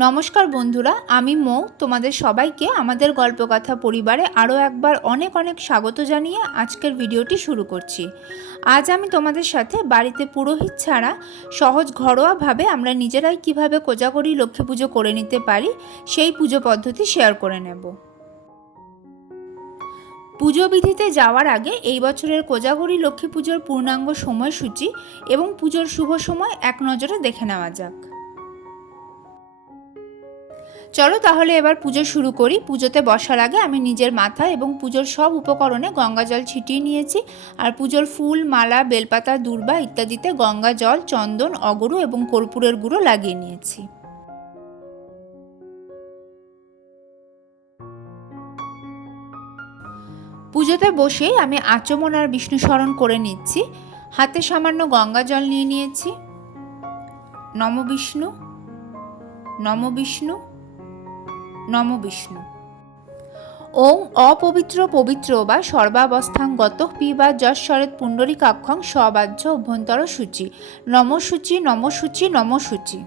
নমস্কার বন্ধুরা, আমি মৌ। তোমাদের সবাইকে আমাদের গল্পকথা পরিবারে আরও একবার অনেক অনেক স্বাগত জানিয়ে আজকের ভিডিওটি শুরু করছি। আজ আমি তোমাদের সাথে বাড়িতে পুরোহিত ছাড়া সহজ ঘরোয়াভাবে আমরা নিজেরাই কীভাবে কোজাগরি লক্ষ্মী পুজো করে নিতে পারি, সেই পুজো পদ্ধতি শেয়ার করে নেব। পুজো বিধিতে যাওয়ার আগে এই বছরের কোজাগরি লক্ষ্মী পুজোর পূর্ণাঙ্গ সময়সূচি এবং পুজোর শুভ সময় এক নজরে দেখে নেওয়া যাক। চলো তাহলে এবার পুজো শুরু করি। পুজোতে বসার আগে আমি নিজের মাথা এবং পুজোর সব উপকরণে গঙ্গা জল ছিটিয়ে নিয়েছি। আর পুজোর ফুল, মালা, বেলপাতা, দূর্বা ইত্যাদিতে গঙ্গা জল, চন্দন, অগরু এবং কর্পূরের গুঁড়ো লাগিয়ে নিয়েছি। পুজোতে বসেই আমি আচমন আর বিষ্ণু স্মরণ করে নিচ্ছি। হাতে সামান্য গঙ্গা জল নিয়ে নিয়েছি। নম বিষ্ণু নম বিষ্ণু নম বিষ্ণু। ওং অপবিত্র পবিত্র বা সর্বাবস্থাঙ্গত পিবা যশ্বরেত পুণ্ডরিকাক্ষং সবাহ্য অভ্যন্তর সূচি নমসূচি নমসূচি নমসূচি।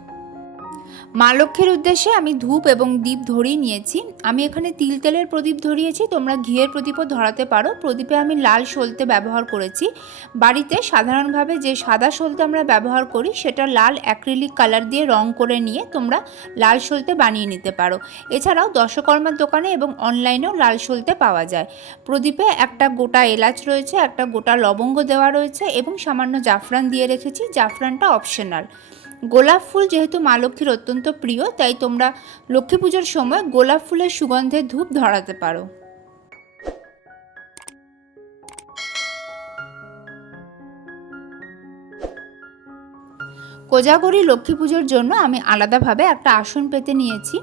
মা লক্ষ্মীর উদ্দেশ্যে আমি ধূপ এবং দীপ ধরিয়ে নিয়েছি। আমি এখানে তিল তেলের প্রদীপ ধরিয়েছি। তোমরা ঘিয়ের প্রদীপও ধরাতে পারো। প্রদীপে আমি লাল সলতে ব্যবহার করেছি। বাড়িতে সাধারণভাবে যে সাদা সলতে আমরা ব্যবহার করি, সেটা লাল অ্যাক্রিলিক কালার দিয়ে রং করে নিয়ে তোমরা লাল সলতে বানিয়ে নিতে পারো। এছাড়াও দশকর্মার দোকানে এবং অনলাইনেও লাল সলতে পাওয়া যায়। প্রদীপে একটা গোটা এলাচ রয়েছে, একটা গোটা লবঙ্গ দেওয়া রয়েছে এবং সামান্য জাফরান দিয়ে রেখেছি। জাফরানটা অপশনাল। গোলাপ ফুল যেহেতু মা লক্ষ্মীর অত্যন্ত প্রিয়, তাই তোমরা লক্ষ্মী পুজোর সময় গোলাপ ফুলের সুগন্ধে ধূপ ধরাতে পারো। কোজাগরি লক্ষ্মী পুজোর জন্য আমি আলাদাভাবে একটা আসন পেতে নিয়েছি।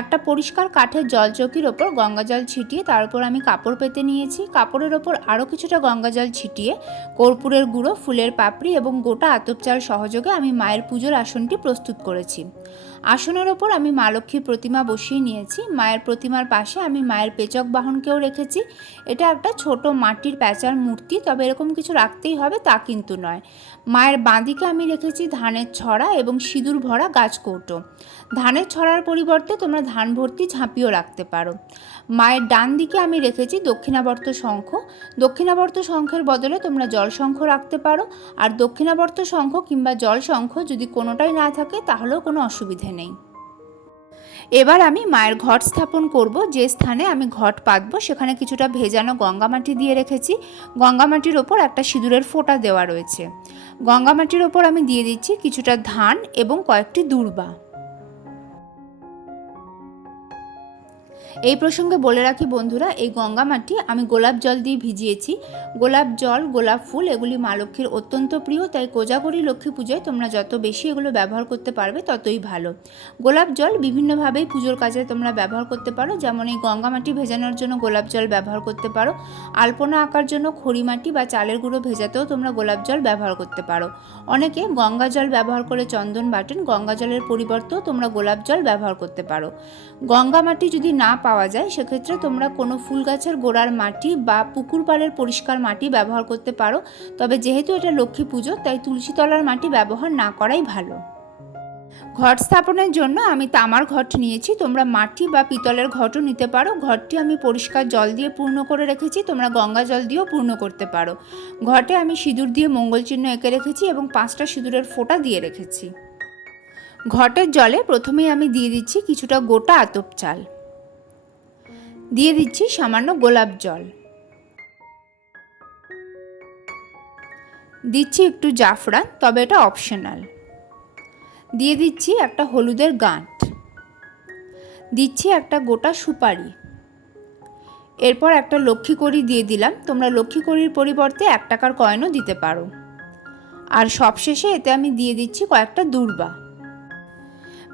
একটা পরিষ্কার কাঠের জলচৌকির ওপর গঙ্গা জল ছিটিয়ে, তার উপর আমি কাপড় পেতে নিয়েছি। কাপড়ের ওপর আরও কিছুটা গঙ্গা জল ছিটিয়ে, কর্পূরের গুঁড়ো, ফুলের পাপড়ি এবং গোটা আতপ চাল সহযোগে আমি মায়ের পুজোর আসনটি প্রস্তুত করেছি। আসনের ওপর আমি মা লক্ষ্মীর প্রতিমা বসিয়ে নিয়েছি। মায়ের প্রতিমার পাশে আমি মায়ের পেচক বাহনকেও রেখেছি। এটা একটা ছোট মাটির প্যাঁচার মূর্তি, তবে এরকম কিছু রাখতেই হবে তা কিন্তু নয়। মায়ের বাঁদিকে আমি রেখেছি ধানের ছড়া এবং সিঁদুর ভরা গাছ কৌটো। ধানের ছড়ার পরিবর্তে তোমরা ধান ভর্তি ঝাঁপিও রাখতে পারো। মায়ের ডান দিকে আমি রেখেছি দক্ষিণাবর্ত শঙ্খ। দক্ষিণাবর্ত শঙ্খের বদলে তোমরা জল শঙ্খ রাখতে পারো আর দক্ষিণাবর্ত শঙ্খ কিংবা জল শঙ্খ যদি কোনোটাই না থাকে তাহলেও কোনো অসুবিধে নেই। এবার আমি মায়ের ঘট স্থাপন করব, যে স্থানে আমি ঘট পাতবো, সেখানে কিছুটা ভেজানো গঙ্গামাটি দিয়ে রেখেছি। গঙ্গামাটির ওপর একটা সিঁদুরের ফোঁটা দেওয়া রয়েছে। গঙ্গামাটির ওপর আমি দিয়ে দিচ্ছি কিছুটা ধান এবং কয়েকটি দূর্বা। এই প্রসঙ্গে বলে রাখি বন্ধুরা, এই গঙ্গা মাটি আমি গোলাপ জল দিয়ে ভিজিয়েছি। গোলাপ জল, গোলাপ ফুল, এগুলি মা লক্ষ্মীর অত্যন্ত প্রিয়, তাই কোজাগরি লক্ষ্মী পুজোয় তোমরা যত বেশি এগুলো ব্যবহার করতে পারবে, ততই ভালো। গোলাপ জল বিভিন্নভাবেই পুজোর কাজে তোমরা ব্যবহার করতে পারো, যেমন এই গঙ্গা মাটি ভেজানোর জন্য গোলাপ জল ব্যবহার করতে পারো। আলপনা আঁকার জন্য খড়ি মাটি বা চালের গুঁড়ো ভেজাতেও তোমরা গোলাপ জল ব্যবহার করতে পারো। অনেকে গঙ্গা জল ব্যবহার করে চন্দন বাটেন, গঙ্গা জলের পরিবর্তেও তোমরা গোলাপ জল ব্যবহার করতে পারো। গঙ্গা মাটি যদি না পাওয়া যায়, সেক্ষেত্রে তোমরা কোনো ফুল গাছের গোড়ার মাটি বা পুকুর পাড়ের পরিষ্কার মাটি ব্যবহার করতে পারো। তবে যেহেতু এটা লক্ষ্মী পুজো, তাই তুলসীতলার মাটি ব্যবহার না করাই ভালো। ঘট স্থাপনের জন্য আমি তামার ঘট নিয়েছি। তোমরা মাটি বা পিতলের ঘটও নিতে পারো। ঘরটি আমি পরিষ্কার জল দিয়ে পূর্ণ করে রেখেছি। তোমরা গঙ্গা জল দিয়েও পূর্ণ করতে পারো। ঘটে আমি সিঁদুর দিয়ে মঙ্গল চিহ্ন এঁকে রেখেছি এবং পাঁচটা সিঁদুরের ফোঁটা দিয়ে রেখেছি। ঘটের জলে প্রথমেই আমি দিয়ে দিচ্ছি কিছুটা গোটা আতপ চাল। দিয়ে দিচ্ছি সামান্য গোলাপ জল। দিচ্ছি একটু জাফরান, তবে এটা অপশনাল দিয়ে দিচ্ছি একটা হলুদের গাঁট। দিচ্ছি একটা গোটা সুপারি। এরপর একটা লক্ষ্মী কড়ি দিয়ে দিলাম, তোমরা লক্ষ্মী কড়ির পরিবর্তে এক টাকার কয়েনও দিতে পারো। আর সবশেষে এতে আমি দিয়ে দিচ্ছি কয়েকটা দূর্বা।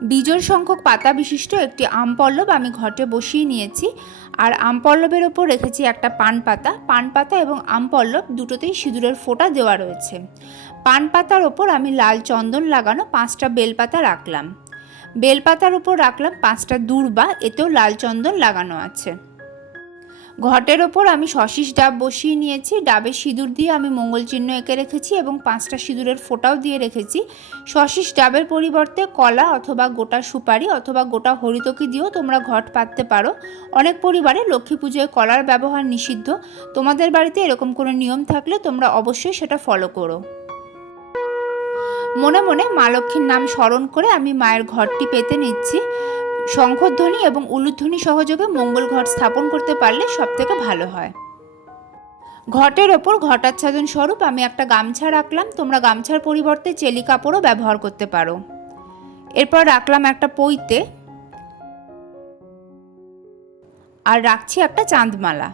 বিজোড় সংখ্যক পাতা বিশিষ্ট একটি আম পল্লব আমি ঘটে বসিয়ে নিয়েছি। আর আম পল্লবের ওপর রেখেছি একটা পান পাতা। পান পাতা এবং আম পল্লব দুটোতেই সিঁদুরের ফোঁটা দেওয়া রয়েছে। পান পাতার ওপর আমি লাল চন্দন লাগানো পাঁচটা বেলপাতা রাখলাম। বেলপাতার ওপর রাখলাম পাঁচটা দূর্বা, এতেও লাল চন্দন লাগানো আছে। ঘটের ওপর আমি শশিস ডাব বসিয়ে নিয়েছি। ডাবের সিঁদুর দিয়ে আমি মঙ্গল চিহ্ন এঁকে রেখেছি এবং পাঁচটা সিঁদুরের ফোঁটাও দিয়ে রেখেছি। শশিস ডাবের পরিবর্তে কলা অথবা গোটা সুপারি অথবা গোটা হরিতকি দিয়েও তোমরা ঘট পাততে পারো। অনেক পরিবারে লক্ষ্মী পুজোয় কলার ব্যবহার নিষিদ্ধ। তোমাদের বাড়িতে এরকম কোনো নিয়ম থাকলে তোমরা অবশ্যই সেটা ফলো করো। মনে মনে মা লক্ষ্মীর নাম স্মরণ করে আমি মায়ের ঘরটি পেতে নিচ্ছি। শঙ্খধ্বনি এবং উলুধ্বনি সহযোগে মঙ্গল ঘট স্থাপন করতে পারলে সব থেকে ভালো হয়। ঘটের ওপর ঘটাচ্ছাদন স্বরূপ আমি একটা গামছা রাখলাম, তোমরা গামছার পরিবর্তে চেলি কাপড়ও ব্যবহার করতে পারো। এরপর রাখলাম একটা পইতে আর রাখছি একটা চাঁদমালা।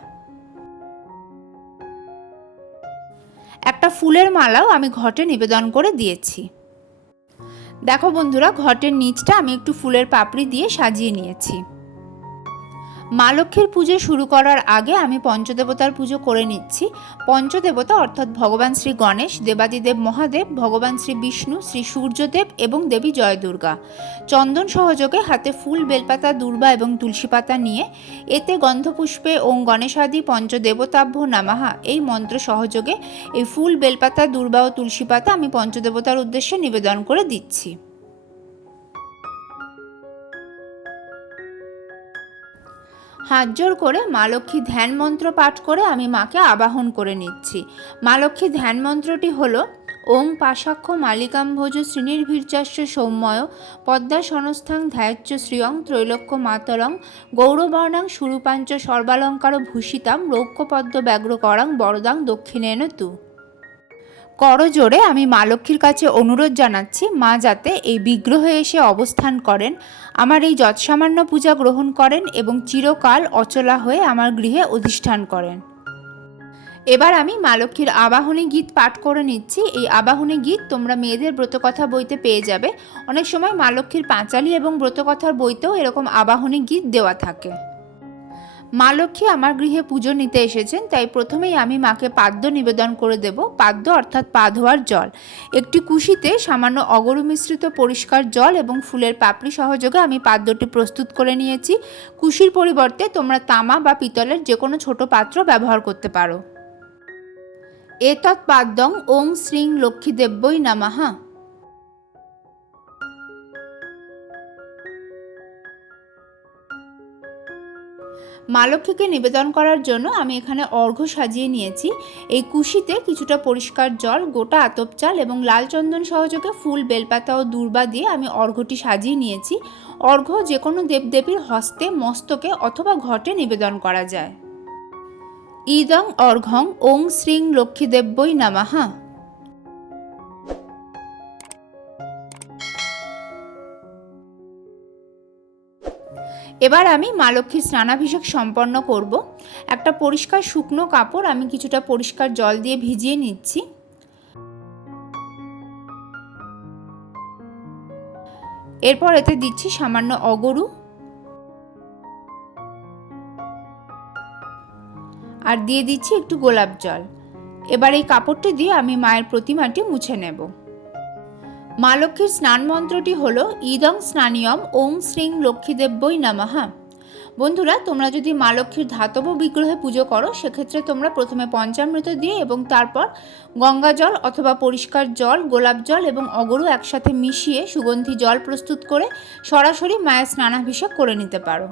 একটা ফুলের মালাও আমি ঘটে নিবেদন করে দিয়েছি। দেখো বন্ধুরা ঘটের নিচটা আমি একটু ফুলের পাপড়ি দিয়ে সাজিয়ে নিয়েছি। মা লক্ষ্মীর পুজো শুরু করার আগে আমি পঞ্চদেবতার পুজো করে নিচ্ছি। পঞ্চদেবতা অর্থাৎ ভগবান শ্রী গণেশ, দেবাদিদেব মহাদেব, ভগবান শ্রী বিষ্ণু, শ্রী সূর্যদেব এবং দেবী জয় দুর্গা চন্দন সহযোগে হাতে ফুল, বেলপাতা, দুর্বা এবং তুলসী পাতা নিয়ে এতে গন্ধপুষ্পে ওং গণেশাদি, পঞ্চদেবতাভ্য নামাহা এই মন্ত্র সহযোগে এই ফুল, বেলপাতা, দুর্বা ও তুলসী পাতা আমি পঞ্চদেবতার উদ্দেশ্যে নিবেদন করে দিচ্ছি। হাত জোর করে মা লক্ষ্মী ধ্যান মন্ত্র পাঠ করে আমি মাকে আবাহন করে নিচ্ছি। মা লক্ষ্মী ধ্যান মন্ত্রটি হলো ওং পাশাক্ষ মালিকাম মালিকাম্ভোজ শ্রীনির্ভীর্যাস্য সৌম্যয় পদ্মা সনস্থাং ধ্যায়চ্চ শ্রিয়ং ত্রৈলোক্য মাতরং গৌরবর্ণাং সুরূপাঞ্চ সর্বালঙ্কার ভূষিতাম রৌক্যপদ্ম ব্যগ্র করাং বরদাং দক্ষিণেন তু। করজোড়ে আমি মা লক্ষ্মীর কাছে অনুরোধ জানাচ্ছি, মা যাতে এই বিগ্রহে এসে অবস্থান করেন। আমার এই যৎসামান্য পূজা গ্রহণ করেন এবং চিরকাল অচলা হয়ে আমার গৃহে অধিষ্ঠান করেন। এবার আমি মা লক্ষ্মীর আবাহনী গীত পাঠ করে নিচ্ছি। এই আবাহনী গীত তোমরা মেয়েদের ব্রতকথা বইতে পেয়ে যাবে। অনেক সময় মা লক্ষ্মীর পাঁচালী এবং ব্রতকথার বইতেও এরকম আবাহনী গীত দেওয়া থাকে। মা লক্ষ্মী আমার গৃহে পুজো নিতে এসেছেন, তাই প্রথমেই আমি মাকে পাদ্য নিবেদন করে দেব। পাদ্য অর্থাৎ পা ধোয়ার জল। একটি কুশিতে সামান্য অগরু মিশ্রিত পরিষ্কার জল এবং ফুলের পাপড়ি সহযোগে আমি পাদ্যটি প্রস্তুত করে নিয়েছি। কুশির পরিবর্তে তোমরা তামা বা পিতলের যে কোনো ছোট পাত্র ব্যবহার করতে পারো। এতৎ পাদ্যং ওং শ্রীং লক্ষ্মীদেব্যই নামাহা মা লক্ষ্মীকে নিবেদন করার জন্য আমি এখানে অর্ঘ্য সাজিয়ে নিয়েছি। এই কুশিতে কিছুটা পরিষ্কার জল, গোটা আতপ চাল এবং লাল চন্দন সহযোগে ফুল, বেলপাতা ও দূর্বা দিয়ে আমি অর্ঘ্যটি সাজিয়ে নিয়েছি। অর্ঘ্য যে কোনো দেবদেবীর হস্তে, মস্তকে অথবা ঘটে নিবেদন করা যায়। ইদং অর্ঘং ওং শ্রীং লক্ষ্মীদেব্যই নামাহা এবার আমি মা লক্ষ্মীর স্নানাভিষেক সম্পন্ন করব। একটা পরিষ্কার শুকনো কাপড় আমি কিছুটা পরিষ্কার জল দিয়ে ভিজিয়ে নিচ্ছি। এরপর এতে দিচ্ছি সামান্য অগরু। আর দিয়ে দিচ্ছি একটু গোলাপ জল। এবার এই কাপড়টি দিয়ে আমি মায়ের প্রতিমাটি মুছে নেব। মা লক্ষ্মীর স্নান মন্ত্রটি হল, ইদং স্নানিয়ম ওং শ্রীং লক্ষ্মীদেব্যই নামাহা বন্ধুরা, তোমরা যদি মা লক্ষ্মীর ধাতব বিগ্রহে পুজো করো, সেক্ষেত্রে তোমরা প্রথমে পঞ্চামৃত দিয়ে এবং তারপর গঙ্গা জল অথবা পরিষ্কার জল, গোলাপ জল এবং অগরু একসাথে মিশিয়ে সুগন্ধি জল প্রস্তুত করে সরাসরি মায়ের স্নানাভিষেক করে নিতে পারো।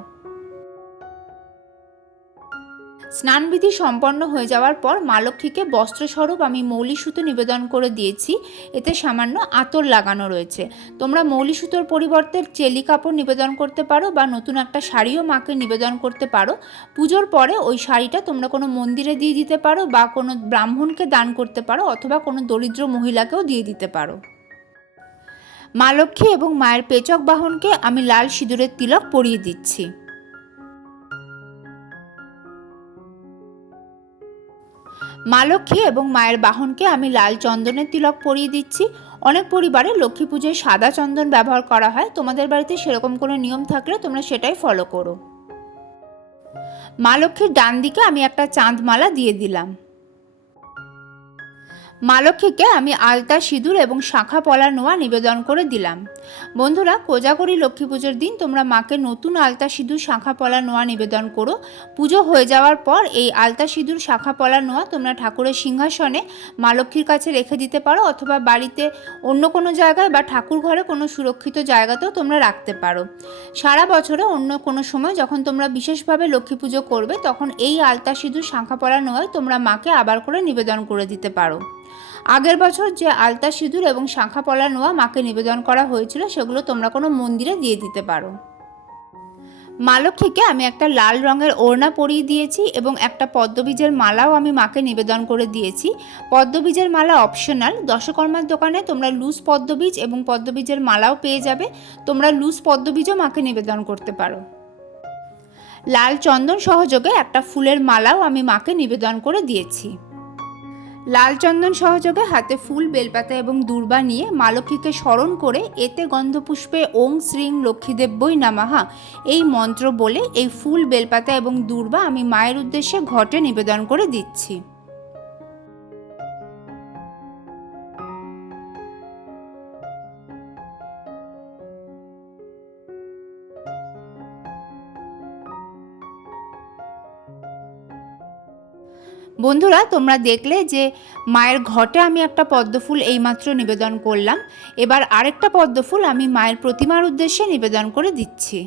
স্নানবিধি সম্পন্ন হয়ে যাওয়ার পর মা লক্ষ্মীকে বস্ত্রস্বরূপ আমি মৌলি সুতো নিবেদন করে দিয়েছি। এতে সামান্য আতর লাগানো রয়েছে। তোমরা মৌলি সুতোর পরিবর্তে চেলি কাপড় নিবেদন করতে পারো বা নতুন একটা শাড়িও মাকে নিবেদন করতে পারো। পুজোর পরে ওই শাড়িটা তোমরা কোনো মন্দিরে দিয়ে দিতে পারো বা কোনো ব্রাহ্মণকে দান করতে পারো অথবা কোনো দরিদ্র মহিলাকেও দিয়ে দিতে পারো। মা লক্ষ্মী এবং মায়ের পেচক বাহনকে আমি লাল সিঁদুরের তিলক পরিয়ে দিচ্ছি। মা লক্ষ্মী এবং মায়ের বাহনকে আমি লাল চন্দনের তিলক পরিয়ে দিচ্ছি। অনেক পরিবারে লক্ষ্মী পুজোয় সাদা চন্দন ব্যবহার করা হয়। তোমাদের বাড়িতে সেরকম কোনো নিয়ম থাকলে তোমরা সেটাই ফলো করো। মা লক্ষ্মীর ডান দিকে আমি একটা চাঁদমালা দিয়ে দিলাম। মা লক্ষ্মীকে আমি আলতা, সিঁদুর এবং শাখা পলা নোয়া নিবেদন করে দিলাম। বন্ধুরা, কোজাগরি লক্ষ্মী পুজোর দিন তোমরা মাকে নতুন আলতা, সিঁদুর, শাখা পলা নোয়া নিবেদন করো। পুজো হয়ে যাওয়ার পর এই আলতা, সিঁদুর, শাখা পলা নোয়া তোমরা ঠাকুরের সিংহাসনে মা লক্ষ্মীর কাছে রেখে দিতে পারো অথবা বাড়িতে অন্য কোনো জায়গায় বা ঠাকুর ঘরে কোনো সুরক্ষিত জায়গাতেও তোমরা রাখতে পারো। সারা বছরে অন্য কোনো সময় যখন তোমরা বিশেষভাবে লক্ষ্মী পুজো করবে, তখন এই আলতা, সিঁদুর, শাখা পলা নোয়ায় তোমরা মাকে আবার করে নিবেদন করে দিতে পারো। আগের বছর যে আলতা সিঁদুর এবং শাঁখা পলা নোয়া মাকে নিবেদন করা হয়েছিল, সেগুলো তোমরা কোনো মন্দিরে দিয়ে দিতে পারো। মা লক্ষ্মীকে আমি একটা লাল রঙের ওড়না পরিয়ে দিয়েছি এবং একটা পদ্মবীজের মালাও আমি মাকে নিবেদন করে দিয়েছি। পদ্মবীজের মালা অপশনাল। দশকর্মার দোকানে তোমরা লুজ পদ্মবীজ এবং পদ্মবীজের মালাও পেয়ে যাবে। তোমরা লুজ পদ্মবীজও মাকে নিবেদন করতে পারো। লাল চন্দন সহযোগে একটা ফুলের মালাও আমি মাকে নিবেদন করে দিয়েছি। লাল চন্দন সহযোগে হাতে ফুল, বেলপাতা এবং দুর্বা নিয়ে মালকীকে স্মরণ করে এতে গন্ধপুষ্পে ওং শ্রীং লক্ষ্মীদেব্যই নামাহা। এই মন্ত্র বলে এই ফুল, বেলপাতা এবং দুর্বা আমি মায়ের উদ্দেশ্যে ঘটে নিবেদন করে দিচ্ছি। বন্ধুরা, তোমরা দেখলে যে মায়ের ঘটে আমি একটা পদ্মফুল এইমাত্র নিবেদন করলাম। এবার আরেকটা পদ্মফুল আমি মায়ের প্রতিমার উদ্দেশ্যে নিবেদন করে দিচ্ছি।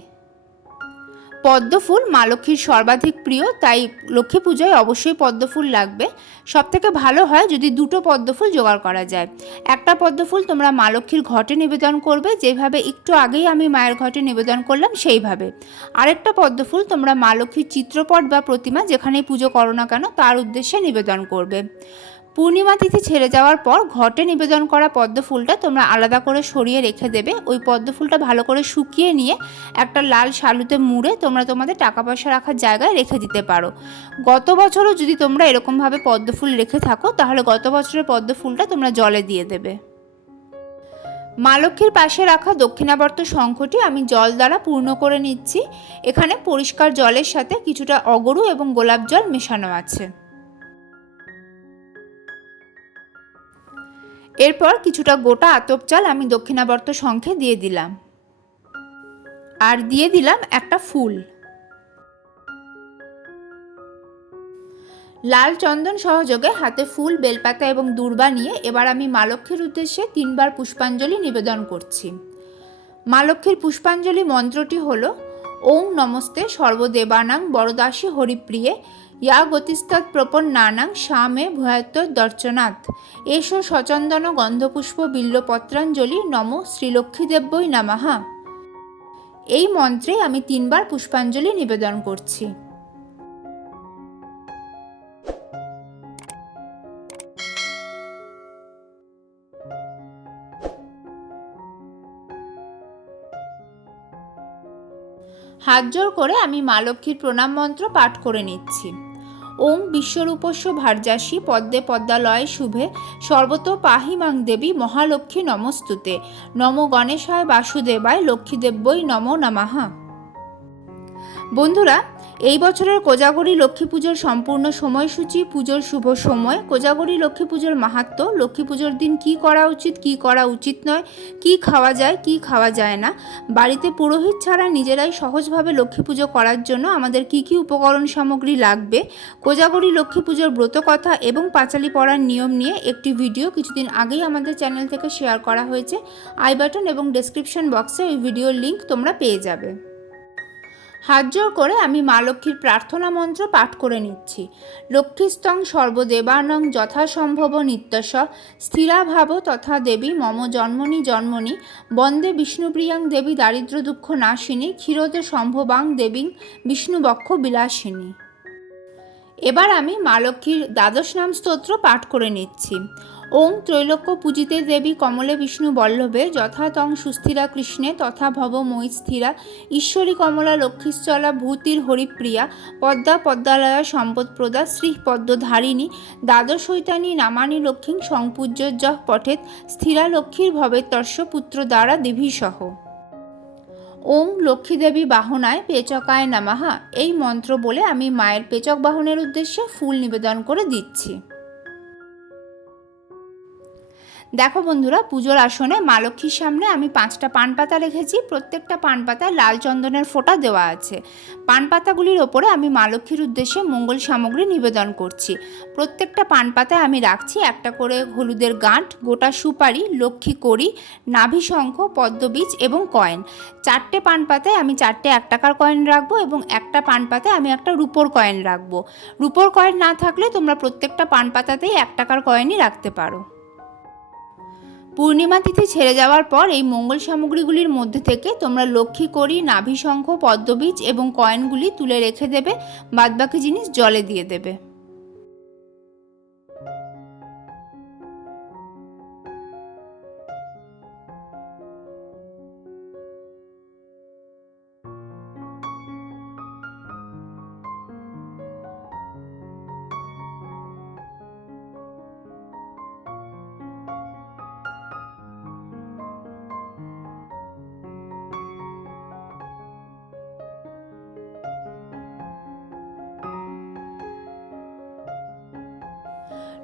পদ্মফুল মা লক্ষ্মীর সর্বাধিক প্রিয়, তাই লক্ষ্মী পুজোয় অবশ্যই পদ্মফুল লাগবে। সব থেকে ভালো হয় যদি দুটো পদ্মফুল জোগাড় করা যায়। একটা পদ্মফুল তোমরা মা লক্ষ্মীর ঘটে নিবেদন করবে, যেভাবে একটু আগেই আমি মায়ের ঘটে নিবেদন করলাম সেইভাবে। আরেকটা পদ্মফুল তোমরা মা লক্ষ্মীর চিত্রপট বা প্রতিমা যেখানেই পুজো করো না কেন, তার উদ্দেশ্যে নিবেদন করবে। পূর্ণিমা তিথি ছেড়ে যাওয়ার পর ঘটে নিবেদন করা পদ্ম ফুলটা তোমরা আলাদা করে সরিয়ে রেখে দেবে। ওই পদ্ম ফুলটা ভালো করে শুকিয়ে নিয়ে একটা লাল শালুতে মুড়ে তোমরা তোমাদের টাকা পয়সা রাখার জায়গায় রেখে দিতে পারো। গত বছরও যদি তোমরা এরকমভাবে পদ্ম ফুল রেখে থাকো, তাহলে গত বছরের পদ্ম ফুলটা তোমরা জলে দিয়ে দেবে। মা লক্ষ্মীর পাশে রাখা দক্ষিণাবর্ত শঙ্খটি আমি জল দ্বারা পূর্ণ করে নিচ্ছি। এখানে পরিষ্কার জলের সাথে কিছুটা অগরু এবং গোলাপ জল মেশানো আছে। এরপর কিছুটা গোটা আতপ চাল আমি দক্ষিণাবর্ত শঙ্খে দিয়ে দিলাম। আর দিয়ে দিলাম একটা ফুল। লাল চন্দন সহযোগে হাতে ফুল, বেলপাতা এবং দূর্বা নিয়ে এবার আমি মা লক্ষ্মীর উদ্দেশ্যে তিনবার পুষ্পাঞ্জলি নিবেদন করছি। মা লক্ষ্মীর পুষ্পাঞ্জলি মন্ত্রটি হল ওং নমস্তে সর্বদেবানাং বরদাসী হরিপ্রিয়ে ইয়া গতিস্তৎ প্রপন নানাং শ্যামে ভয়াত্তর দর্শনাথ এসো সচন্দন গন্ধপুষ্প বিল্লপত্রাঞ্জলি নম শ্রীলক্ষ্মীদেব্যই নামাহা। এই মন্ত্রে আমি তিনবার পুষ্পাঞ্জলি নিবেদন করছি। হাত জোর করে আমি মা লক্ষ্মীর প্রণাম মন্ত্র পাঠ করে নিচ্ছি। ওং বিশ্বরূপস্য ভার্যাসী পদ্মে পদ্মালয় শুভে, সর্বত পাহিমাং দেবী মহালক্ষ্মী নমস্তুতে। নম গণেশায় বাসুদেবায় লক্ষ্মীদেব্যই নম নমাহা বন্ধুরা এই বছরের কোজাগরি লক্ষ্মী পুজোর সম্পূর্ণ সময়সূচি, পুজোর শুভ সময়, কোজাগরি লক্ষ্মী পুজোর মাহাত্ম, লক্ষ্মী পুজোর দিন কি করা উচিত, কি করা উচিত নয়, কি খাওয়া যায়, কি খাওয়া যায় না, বাড়িতে পুরোহিত ছাড়া নিজেরাই সহজভাবে লক্ষ্মী পুজো করার জন্য আমাদের কি কি উপকরণ সামগ্রী লাগবে? কোজাগরি লক্ষ্মী পুজোর ব্রতকথা এবং পাঁচালি পড়ার নিয়ম নিয়ে একটি ভিডিও কিছুদিন আগেই আমাদের চ্যানেল থেকে শেয়ার করা হয়েছে। আই বাটন এবং ডেসক্রিপশন বক্সে ওই ভিডিওর লিঙ্ক তোমরা পেয়ে যাবে। হাত জোর করে আমি মা লক্ষ্মীর প্রার্থনা মন্ত্র পাঠ করে নিচ্ছি। লক্ষ্মীস্তং সর্বদেবানং যথাসম্ভব নিত্যস স্থিরাভাব তথা দেবী মম জন্মনি জন্মনি, বন্দে বিষ্ণুপ্রিয়াং দেবী দারিদ্র দুঃখ নাশিনী ক্ষীরতে সম্ভবাং দেবী বিষ্ণুবক্ষ বিলাসিনী। এবার আমি মা লক্ষ্মীর দ্বাদশ নাম স্তোত্র পাঠ করে নিচ্ছি। ওং ত্রৈলোক্য পূজিতে দেবী কমলে বিষ্ণু বল্লভে যথা তং সুস্থিরা কৃষ্ণে তথা ভব স্থিরা। ঈশ্বরী কমলা লক্ষ্মীশ্চলা ভূতির হরিপ্রিয়া, পদ্মা পদ্মালয়া সম্পদপ্রদা, শ্রী পদ্মধারিণী দ্বাদশৈতানী নামানি লক্ষ্মী সংপূজ্য যহ পঠেত, স্থিরা লক্ষ্মীর ভবেতর্ষ পুত্র দ্বারা দিভিসহ। ওং লক্ষ্মীদেবী বাহনায় পেচকায় নামাহা এই মন্ত্র বলে আমি মায়ের পেচক বাহনের উদ্দেশ্যে ফুল নিবেদন করে দিচ্ছি। দেখো বন্ধুরা, পুজোর আসনে মা লক্ষ্মীর সামনে আমি পাঁচটা পান পাতা রেখেছি। প্রত্যেকটা পান পাতায় লাল চন্দনের ফোঁটা দেওয়া আছে। পান পাতাগুলির ওপরে আমি মা লক্ষ্মীর উদ্দেশ্যে মঙ্গল সামগ্রী নিবেদন করছি। প্রত্যেকটা পান পাতায় আমি রাখছি, একটা করে হলুদের গাঁট, গোটা সুপারি, লক্ষ্মী কড়ি, নাভি শঙ্খ, পদ্মবীজ এবং কয়েন। চারটে পান পাতায় আমি চারটে এক টাকার কয়েন রাখব এবং একটা পান পাতায় আমি একটা রুপোর কয়েন রাখব। রুপোর কয়েন না থাকলে তোমরা প্রত্যেকটা পান পাতাতেই এক টাকার কয়েনই রাখতে পারো। পূর্ণিমা তিথি ছেড়ে যাওয়ার পর এই মঙ্গল সামগ্রীগুলির মধ্যে থেকে তোমরা লক্ষ্মী করি নাভিশঙ্খ, পদ্মবীজ এবং কয়েনগুলি তুলে রেখে দেবে, বাদবাকি জিনিস জলে দিয়ে দেবে।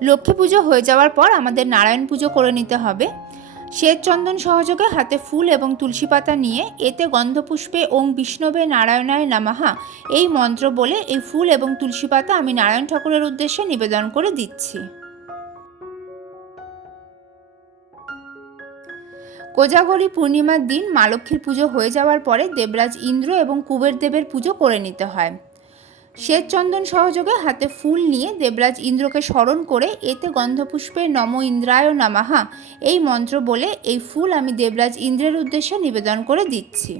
লক্ষ্মী পুজো হয়ে যাওয়ার পর আমাদের নারায়ণ পুজো করে নিতে হবে। শ্বেত চন্দন সহযোগে হাতে ফুল এবং তুলসী পাতা নিয়ে এতে গন্ধপুষ্পে ওং বিষ্ণবে নারায়ণায় নামাহা এই মন্ত্র বলে এই ফুল এবং তুলসী পাতা আমি নারায়ণ ঠাকুরের উদ্দেশ্যে নিবেদন করে দিচ্ছি। কোজাগরী পূর্ণিমার দিন মা লক্ষ্মীর পুজো হয়ে যাওয়ার পরে দেবরাজ ইন্দ্র এবং কুবের দেবের পুজো করে নিতে হয়। শ্বেত চন্দন সহযোগে হাতে ফুল নিয়ে দেবরাজ ইন্দ্রকে স্মরণ করে, এতে গন্ধপুষ্পে নম ইন্দ্রায় নামাহা। এই মন্ত্র বলে এই ফুল আমি দেবরাজ ইন্দ্রের উদ্দেশ্যে নিবেদন করে দিচ্ছি।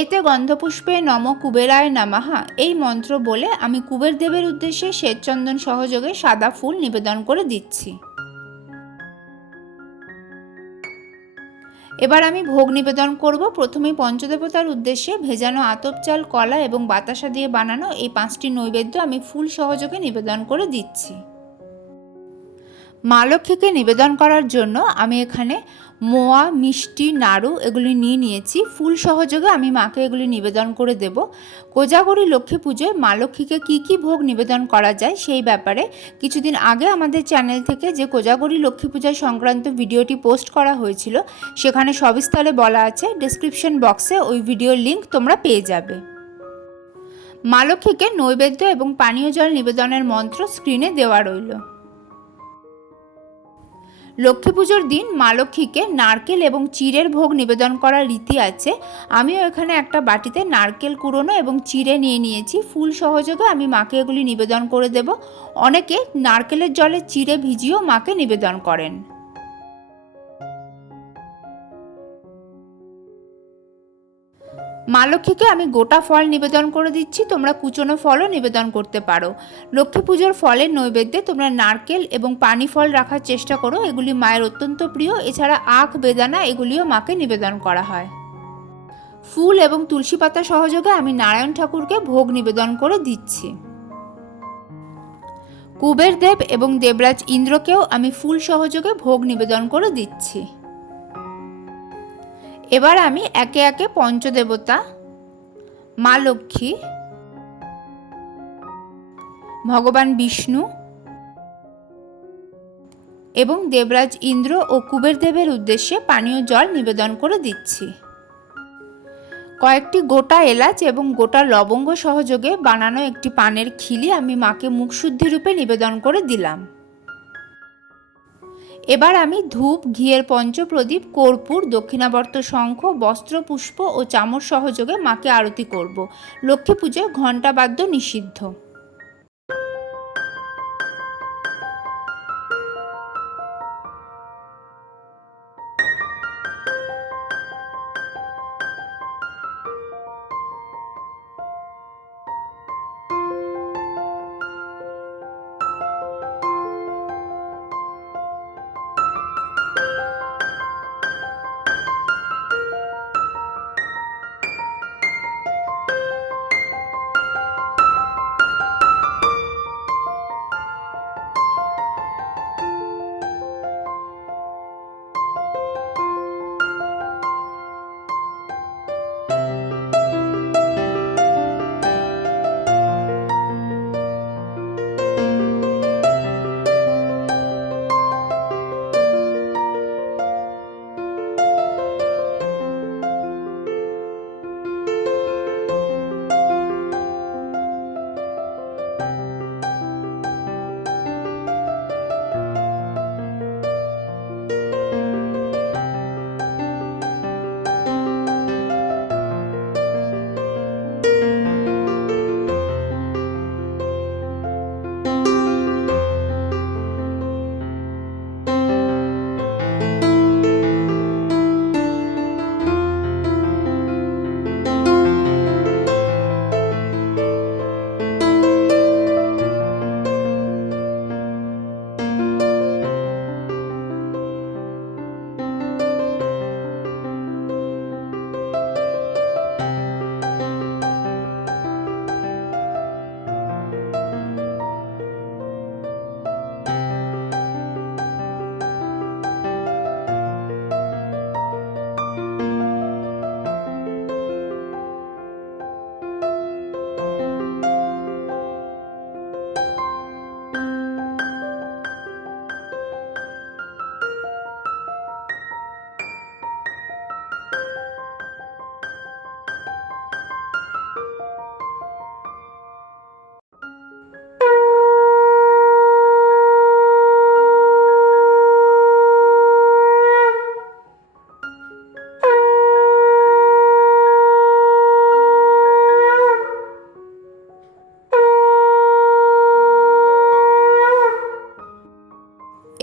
এতে গন্ধপুষ্পে নম কুবেরায় নামাহা। এই মন্ত্র বলে আমি কুবের দেবের উদ্দেশ্যে শ্বেতচন্দন সহযোগে সাদা ফুল নিবেদন করে দিচ্ছি। এবার আমি ভোগ নিবেদন করব। প্রথমে পঞ্চদেবতার উদ্দেশ্যে ভেজানো আতপ চাল, কলা এবং বাতাসা দিয়ে বানানো এই পাঁচটি নৈবেদ্য আমি ফুল সহযোগে নিবেদন করে দিচ্ছি। মা লক্ষ্মীকে নিবেদন করার জন্য আমি এখানে মোয়া, মিষ্টি, নাড়ু এগুলি নিয়ে নিয়েছি। ফুল সহযোগে আমি মাকে এগুলি নিবেদন করে দেব। কোজাগরি লক্ষ্মী পুজোয় মা লক্ষ্মীকে কী কী ভোগ নিবেদন করা যায় সেই ব্যাপারে কিছুদিন আগে আমাদের চ্যানেল থেকে যে কোজাগরি লক্ষ্মী পূজা সংক্রান্ত ভিডিওটি পোস্ট করা হয়েছিল, সেখানে সবিস্তারে বলা আছে ডিসক্রিপশন বক্সে ওই ভিডিওর লিঙ্ক তোমরা পেয়ে যাবে। মা লক্ষ্মীকে নৈবেদ্য এবং পানীয় জল নিবেদনের মন্ত্র স্ক্রিনে দেওয়া রইল। লক্ষ্মী পুজোর দিন মা লক্ষ্মীকে নারকেল এবং চিড়ের ভোগ নিবেদন করার রীতি আছে। আমিও এখানে একটা বাটিতে নারকেল কুড়োনো এবং চিড়ে নিয়ে নিয়েছি। ফুল সহযোগে আমি মাকে এগুলি নিবেদন করে দেব। অনেকে নারকেলের জলে চিড়ে ভিজিয়েও মাকে নিবেদন করেন। মা লক্ষ্মীকে আমি গোটা ফল নিবেদন করে দিচ্ছি, তোমরা কুচনো ফলও নিবেদন করতে পারো। লক্ষ্মী পুজোর ফলের নৈবেদ্যে তোমরা নারকেল এবং পানি ফল রাখার চেষ্টা করো, এগুলি মায়ের অত্যন্ত প্রিয়। এছাড়া আখ, বেদানা, এগুলিও মাকে নিবেদন করা হয়। ফুল এবং তুলসী পাতা সহযোগে আমি নারায়ণ ঠাকুরকে ভোগ নিবেদন করে দিচ্ছি। কুবের দেব এবং দেবরাজ ইন্দ্রকেও আমি ফুল সহযোগে ভোগ নিবেদন করে দিচ্ছি। এবার আমি একে একে পঞ্চদেবতা, মা লক্ষ্মী, ভগবান বিষ্ণু এবং দেবরাজ ইন্দ্র ও কুবের দেবের উদ্দেশ্যে পানীয় জল নিবেদন করে দিচ্ছি। কয়েকটি গোটা এলাচ এবং গোটা লবঙ্গ সহযোগে বানানো একটি পানের খিলি আমি মাকে মুখশুদ্ধি রূপে নিবেদন করে দিলাম। এবার আমি ধূপ, ঘিয়ের পঞ্চপ্রদীপ, কর্পূর, দক্ষিণাবর্ত শঙ্খ, বস্ত্র, পুষ্প ও চামর সহযোগে মাকে আরতি করব। লক্ষ্মী পুজোয় ঘণ্টাবাদ্য নিষিদ্ধ।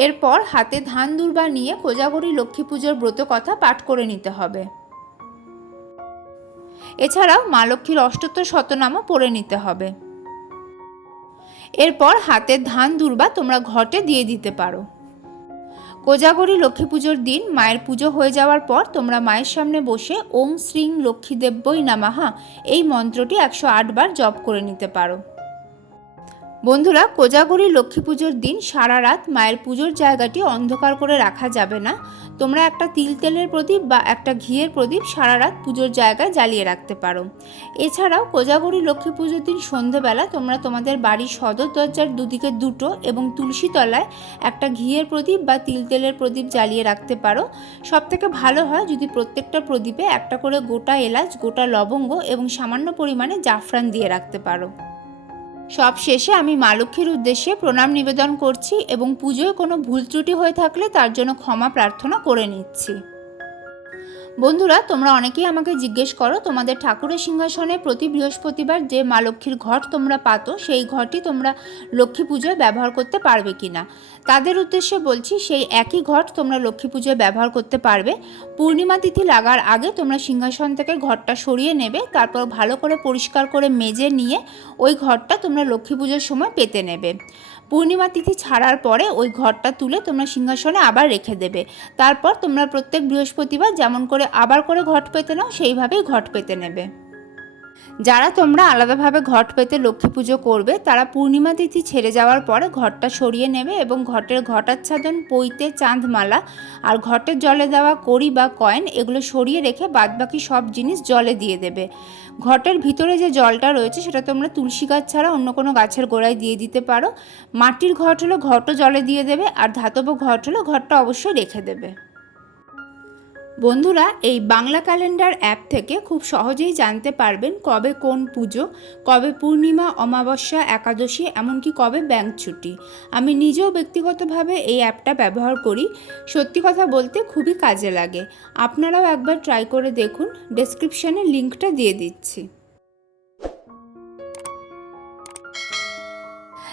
এরপর হাতে ধান দুর্বা নিয়ে কোজাগরী লক্ষ্মী পুজোর ব্রত কথা পাঠ করে নিতে হবে। এছাড়াও মা লক্ষ্মীর অষ্টোত্তর শতনামও পড়ে নিতে হবে। এরপর হাতের ধান দুর্বা তোমরা ঘটে দিয়ে দিতে পারো। কোজাগরী লক্ষ্মী পুজোর দিন মায়ের পুজো হয়ে যাওয়ার পর তোমরা মায়ের সামনে বসে ওং শ্রীং লক্ষ্মী দেব্যই নামাহা এই মন্ত্রটি একশো আট বার জপ করে নিতে পারো। বন্ধুরা, কোজাগরী লক্ষ্মী পুজোর দিন সারা রাত মায়ের পুজোর জায়গাটি অন্ধকার করে রাখা যাবে না। তোমরা একটা তিল তেলের প্রদীপ বা একটা ঘিয়ের প্রদীপ সারা রাত পুজোর জায়গায় জ্বালিয়ে রাখতে পারো। এছাড়াও কোজাগরী লক্ষ্মী পুজোর দিন সন্ধেবেলা তোমরা তোমাদের বাড়ির সদর দরজার দুদিকে দুটো এবং তুলসী তলায় একটা ঘিয়ের প্রদীপ বা তিল তেলের প্রদীপ জ্বালিয়ে রাখতে পারো। সব থেকে ভালো হয় যদি প্রত্যেকটা প্রদীপে একটা করে গোটা এলাচ, গোটা লবঙ্গ এবং সামান্য পরিমাণে জাফরান দিয়ে রাখতে পারো। সব শেষে আমি মা লক্ষ্মীর উদ্দেশ্যে প্রণাম নিবেদন করছি এবং পুজোয় কোনো ভুল ত্রুটি হয়ে থাকলে তার জন্য ক্ষমা প্রার্থনা করে নিচ্ছি। বন্ধুরা, তোমরা অনেকেই আমাকে জিজ্ঞেস করো, তোমাদের ঠাকুরের সিংহাসনে প্রতি বৃহস্পতিবার যে মা লক্ষ্মীর ঘট তোমরা পাতো, সেই ঘরটি তোমরা লক্ষ্মী পুজোয় ব্যবহার করতে পারবে কি না তাদের উদ্দেশ্যে বলছি, সেই একই ঘট তোমরা লক্ষ্মী পুজোয় ব্যবহার করতে পারবে। পূর্ণিমা তিথি লাগার আগে তোমরা সিংহাসন থেকে ঘরটা সরিয়ে নেবে, তারপর ভালো করে পরিষ্কার করে মেজে নিয়ে ওই ঘরটা তোমরা লক্ষ্মী পুজোর সময় পেতে নেবে। পূর্ণিমা তিথি ছাড়ার পরে ওই ঘরটা তুলে তোমরা সিংহাসনে আবার রেখে দেবে। তারপর তোমরা প্রত্যেক বৃহস্পতিবার যেমন করে আবার করে ঘট পেতে নাও, সেইভাবেই ঘট পেতে নেবে। যারা তোমরা আলাদাভাবে ঘট পেতে লক্ষ্মী পুজো করবে, তারা পূর্ণিমা তিথি ছেড়ে যাওয়ার পরে ঘরটা সরিয়ে নেবে এবং ঘটের ঘটাচ্ছাদন পইতে চাঁদমালা আর ঘটের জলে দেওয়া কড়ি বা কয়েন এগুলো সরিয়ে রেখে বাদবাকি সব জিনিস জলে দিয়ে দেবে। ঘটের ভিতরে যে জলটা রয়েছে, সেটা তোমরা তুলসী গাছ ছাড়া অন্য কোনো গাছের গোড়ায় দিয়ে দিতে পারো। মাটির ঘট হলো, ঘটও জলে দিয়ে দেবে, আর ধাতব ঘট হলো ঘরটা অবশ্যই রেখে দেবে। বন্ধুরা, এই বাংলা ক্যালেন্ডার অ্যাপ থেকে খুব সহজেই জানতে পারবেন কবে কোন পুজো, কবে পূর্ণিমা, অমাবস্যা, একাদশী, এমনকি কবে ব্যাংক ছুটি। আমি নিজেও ব্যক্তিগতভাবে এই অ্যাপটা ব্যবহার করি। সত্যি কথা বলতে খুবই কাজে লাগে। আপনারাও একবার ট্রাই করে দেখুন। ডেসক্রিপশানে লিঙ্কটা দিয়ে দিচ্ছি।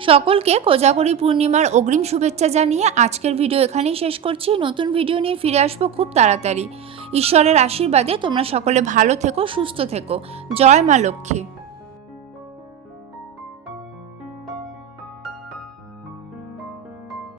সকলকে কোজাগরি পূর্ণিমার অগ্রিম শুভেচ্ছা জানিয়ে আজকের ভিডিও এখানেই শেষ করছি। নতুন ভিডিও নিয়ে ফিরে আসব খুব তাড়াতাড়ি। ঈশ্বরের আশীর্বাদে তোমরা সকলে ভালো থেকো, সুস্থ থেকো। জয় মা লক্ষ্মী।